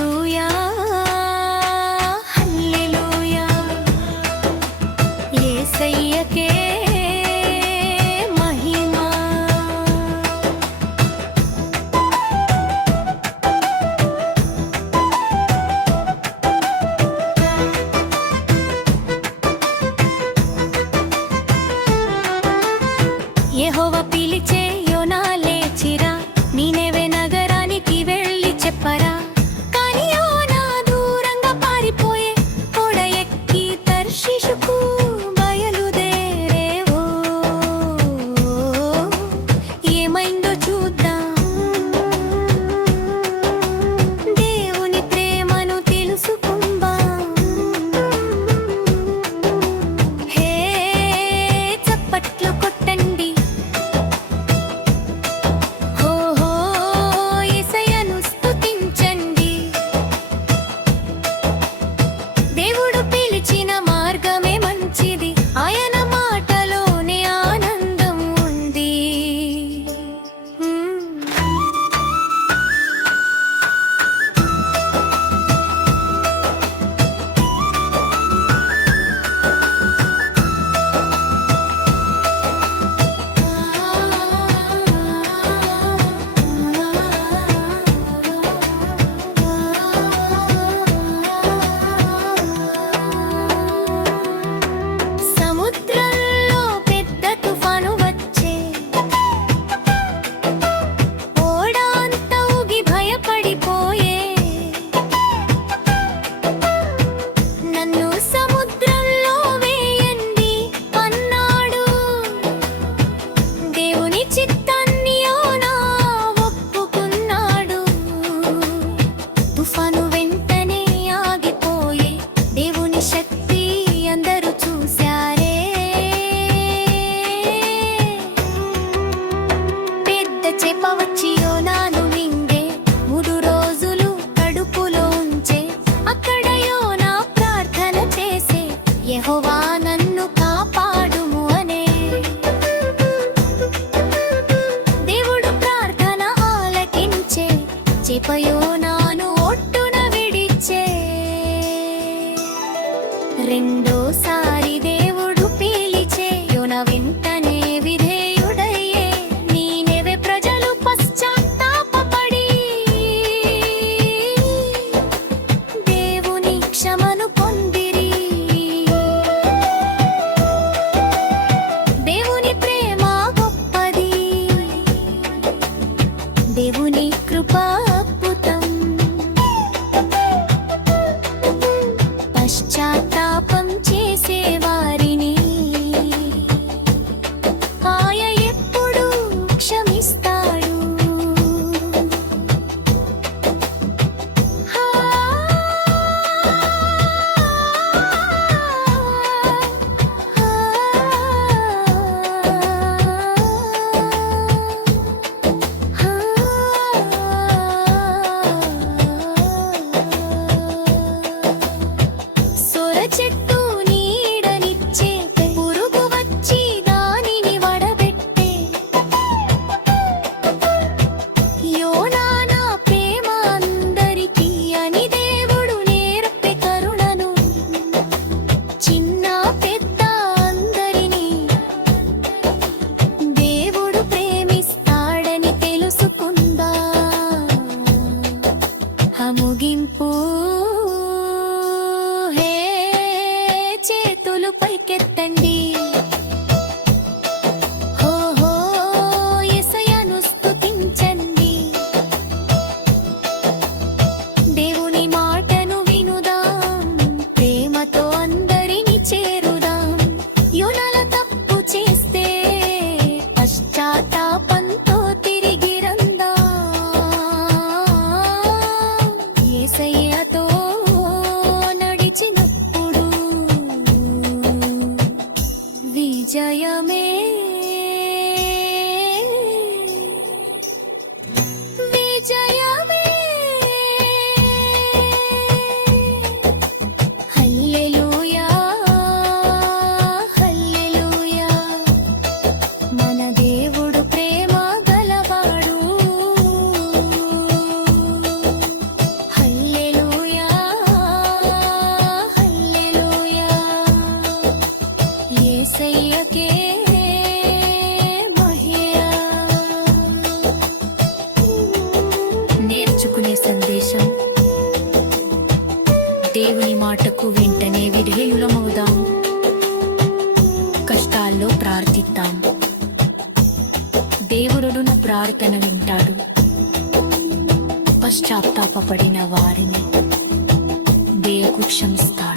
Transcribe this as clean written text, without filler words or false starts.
హల్లెలూయా హల్లెలూయా యేసయ్యకే మహిమ. యెహోవా పిలిచే యోనా లేచిరా, నీనెవె నగరానికి వెళ్ళి చెప్పరా. కానీ యోనా దూరంగా పారిపోయే, ఓడ ఎక్కి తర్షీషుకు బయలుదేరేవో. ఏమైందో చూద్దాం, దేవుని ప్రేమను తెలుసుకుందాం. హే చప్పట్లు కొట్టండి, దేవుడు పిలిచిన మార్గమే మంచిది, ఆయన మాటలోనే ఆనందం ఉంది. సముద్రంలో పెద్ద తుఫాను వచ్చే, ఓడ అంతా ఊగి భయపడిపోయే. నన్ను సముద్రంలో వేయండి అన్నాడు. దేవుని చిత్తాన్ని యోనా ఒప్పుకున్నాడు. తుఫాను వెంటనే ఆగిపోయే, దేవుని శక్తి అందరూ చూశారే. పెద్ద చేప వచ్చి యోనాను మింగే, 3 రోజులు కడుపులో ఉంచే. అక్కడ యోనా ప్రార్థన చేసే, యెహోవా నన్ను కాపాడుము అనే. దేవుడు ప్రార్థన ఆలకించే, చేప యోనాను ఒడ్డున విడిచే. రెండోసారి దేవుడు పిలిచే, యోనా వెంటనే విధేయుడయ్యే. నీనెవె ప్రజలు పశ్చాత్తాపపడి దేవుని క్షమను పొందిరి. దేవుని ప్రేమ గొప్పది, దేవుని కృప అద్భుతం. పశ్చాత్తాపం చేసేవారిని ఆయన ఎప్పుడూ క్షమిస్తాడు. హా సొర చెట్టు నీడనిచ్చే, పురుగు వచ్చి దానిని వడబెట్టే. యోనా నా ప్రేమ అందరికీ అని దేవుడు నేర్పే కరుణను. చిన్న పెద్ద అందరినీ దేవుడు ప్రేమిస్తాడని తెలుసుకుందా. ముగింపు. హే చేతులు పైకెత్తండి, హో హో యేసయ్యను స్తుతించండి. దేవుని మాటను వినుదాం, ప్రేమతో అందరిని చేరుదాం. యోనాల తప్పు చేస్తే పశ్చాత్తాపంతో తిరిగి రందాం. యేసయ్యతో దేవుని మాటకు వెంటనే విధేయులమవుదాం. కష్టాల్లో ప్రార్థిద్దాం. దేవుడు నా ప్రార్థన వింటాడు. పశ్చాత్తాపపడిన వారిని దేవుడు క్షమిస్తాడు.